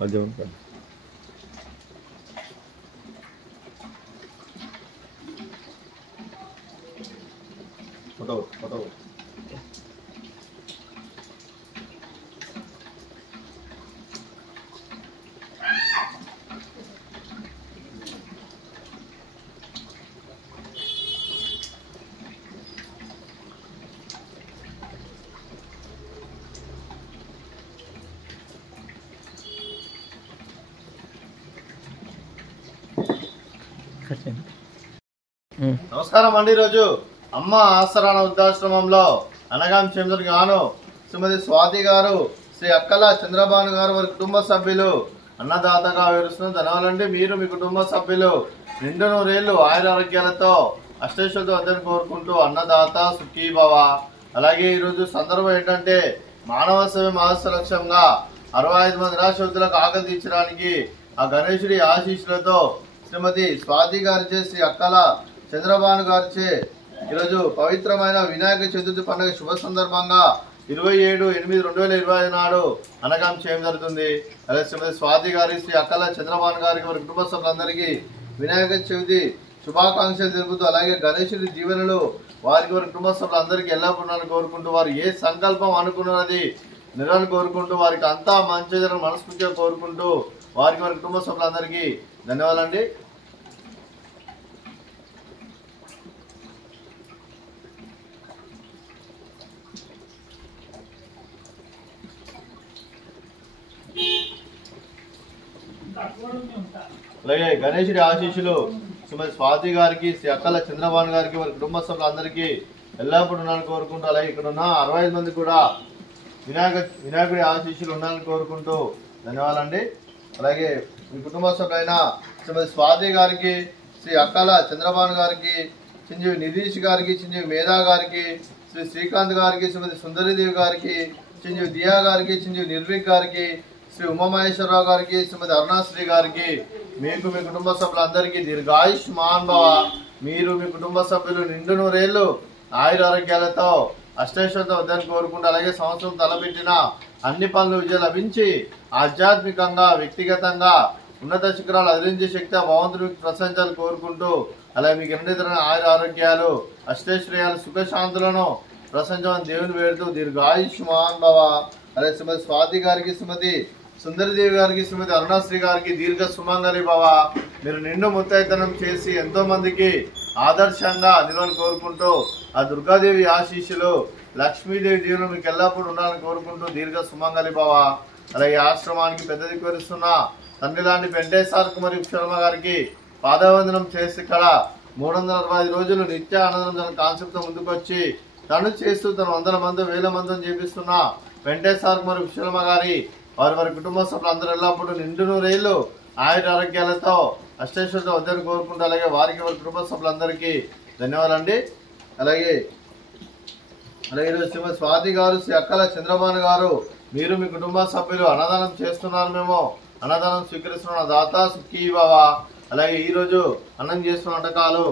మధ్య photo photo నమస్కారం అండి. ఈరోజు అమ్మ ఆసరాన వృద్ధాశ్రమంలో అనగాం చెందుకు గాను శ్రీమతి స్వాతి గారు, శ్రీ అక్కల చంద్రబాను గారు వారి కుటుంబ సభ్యులు అన్నదాతగా వివరిస్తున్న ధనవాలండి. మీరు మీ కుటుంబ సభ్యులు నిండు నూరేళ్లు ఆయురారోగ్యాలతో అష్టైశ్వర్యంతో అందరిని కోరుకుంటూ అన్నదాత సుఖీభవ. అలాగే ఈరోజు సందర్భం ఏంటంటే మానవ సేవ మహస్సు లక్ష్యంగా 65 మంది నిరాశ్రతులకు ఆకలి తీర్చడానికి ఆ గణేశుడి ఆశీస్సులతో శ్రీమతి స్వాతి గారిచే, శ్రీ అక్కల చంద్రబాను గారిచే ఈరోజు పవిత్రమైన వినాయక చతుర్థి పండుగ శుభ సందర్భంగా 27/8/2020 నాడు అనగాం చేయడం జరుగుతుంది. అలాగే శ్రీమతి స్వాతి గారి, శ్రీ అక్కల చంద్రబాను గారికి వారి కుటుంబ సభ్యులందరికీ వినాయక చవితి శుభాకాంక్షలు తెలుపుతూ, అలాగే గణేశుడి జీవనలు వారికి వారి కుటుంబ సభ్యులందరికీ ఎల్లప్పుడూ కోరుకుంటూ, వారు ఏ సంకల్పం అనుకున్నది నిరాన్ని కోరుకుంటూ, వారికి అంతా మంచి జరగని మనస్ఫూర్తిగా కోరుకుంటూ వారికి వారి కుటుంబ సభ్యులందరికీ ధన్యవాదాలండి. అలాగే గణేశుడి ఆశీస్సులు శ్రీమతి స్వాతి గారికి, శ్రీ అక్కల చంద్రబాను గారికి వారి కుటుంబ సభ్యులందరికీ ఎల్లప్పుడూ ఉండాలని కోరుకుంటూ, అలాగే ఇక్కడ ఉన్న 65 మంది కూడా వినాయకుడి ఆశీస్సులు ఉండాలని కోరుకుంటూ ధన్యవాదాలండి. అలాగే మీ కుటుంబ సభ్యులైన శ్రీమతి స్వాతి గారికి, శ్రీ అక్కల చంద్రబాను గారికి, చిరంజీవి నిధీష్ గారికి, చిరంజీవి మేధా గారికి, శ్రీ శ్రీకాంత్ గారికి, శ్రీమతి సుందరీదేవి గారికి, చిరంజీవి దియా గారికి, చిరంజీవి నిర్విక్ గారికి, శ్రీ ఉమామహేశ్వరరావు గారికి, శ్రీమతి అరుణాశ్రీ గారికి, మీకు మీ కుటుంబ సభ్యులందరికీ దీర్ఘాయుష్మాన్ భవ. మీరు మీ కుటుంబ సభ్యులు నిండు నూరేళ్లు ఆయురారోగ్యాలతో అష్టైశ్వర్యంతో వద్దని కోరుకుంటూ, అలాగే సంవత్సరం తలపెట్టిన అన్ని పనులు విజయం లభించి ఆధ్యాత్మికంగా వ్యక్తిగతంగా ఉన్నత శిఖరాలు అధిరించే శక్తి భగవంతుడికి ప్రశంసాలు కోరుకుంటూ, అలాగే మీకు ఎన్నితరమైన ఆయురారోగ్యాలు అష్టైశ్వర్యాలు సుఖశాంతులను ప్రశంసమని దేవుని వేడుతూ దీర్ఘాయుష్మాన్ భవ. అలాగే శ్రీమతి స్వాతి గారికి, శ్రీమతి సుందరిదేవి గారికి, శ్రీమతి అరుణాశ్రీ గారికి దీర్ఘ సుమంగళి భవ. మీరు నిండు ముత్తైతనం చేసి ఎంతో మందికి ఆదర్శంగా నిలవని కోరుకుంటూ, ఆ దుర్గాదేవి ఆశీస్సులు లక్ష్మీదేవి జీవనం మీకు ఎల్లప్పుడూ ఉండాలని కోరుకుంటూ దీర్ఘ సుమంగళి భవ. అలాగే ఆశ్రమానికి పెద్ద దిక్కువరిస్తున్న తండ్రి లాంటి వెంకటేశ్వర కుమారి శర్మ గారికి పాదవందనం చేసి ఇక్కడ 365 రోజులు నిత్య ఆనందం కాన్సెప్ట్ తో ముందుకొచ్చి తను చేస్తూ తన 100 మంది 1000 మందిని చేపిస్తున్న వెంకటేశ్వర కుమారి శర్మ గారి వారి కుటుంబ సభ్యులు అందరూ ఎల్లప్పుడూ నిండు నూరేళ్లు ఆయుర ఆరోగ్యాలతో అష్టైశ్వర్యంతో వద్దని కోరుకుంటూ, అలాగే వారికి వారి కుటుంబ సభ్యులందరికీ ధన్యవాదాలండి. అలాగే ఈరోజు శ్రీమతి స్వాతి గారు, శ్రీ అక్కల చంద్రబాను గారు, మీరు మీ కుటుంబ సభ్యులు అన్నదానం చేస్తున్నారు, మేము అన్నదానం స్వీకరిస్తున్న దాత సుఖీ భవ. అలాగే ఈరోజు అన్నం చేస్తున్న వంటకాలు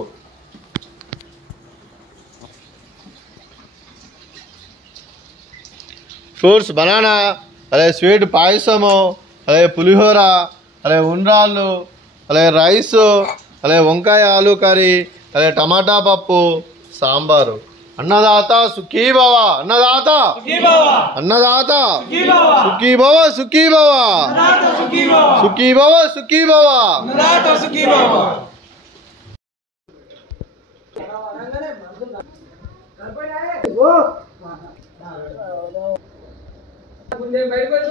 ఫ్రూట్స్ బనానా, అలాగే స్వీట్ పాయసము, అలాగే పులిహోర, అలాగే ఉండ్రాళ్ళు, అలాగే రైస్, అలాగే వంకాయ ఆలు కర్రీ, అలాగే టమాటా పప్పు, సాంబారు. అన్నదాత సుఖీ భవ, అన్నదాత అన్నదాత సుఖీ భవ, సుఖీ భవ, సుఖీ భవ, సుఖీ భవ. బయటకు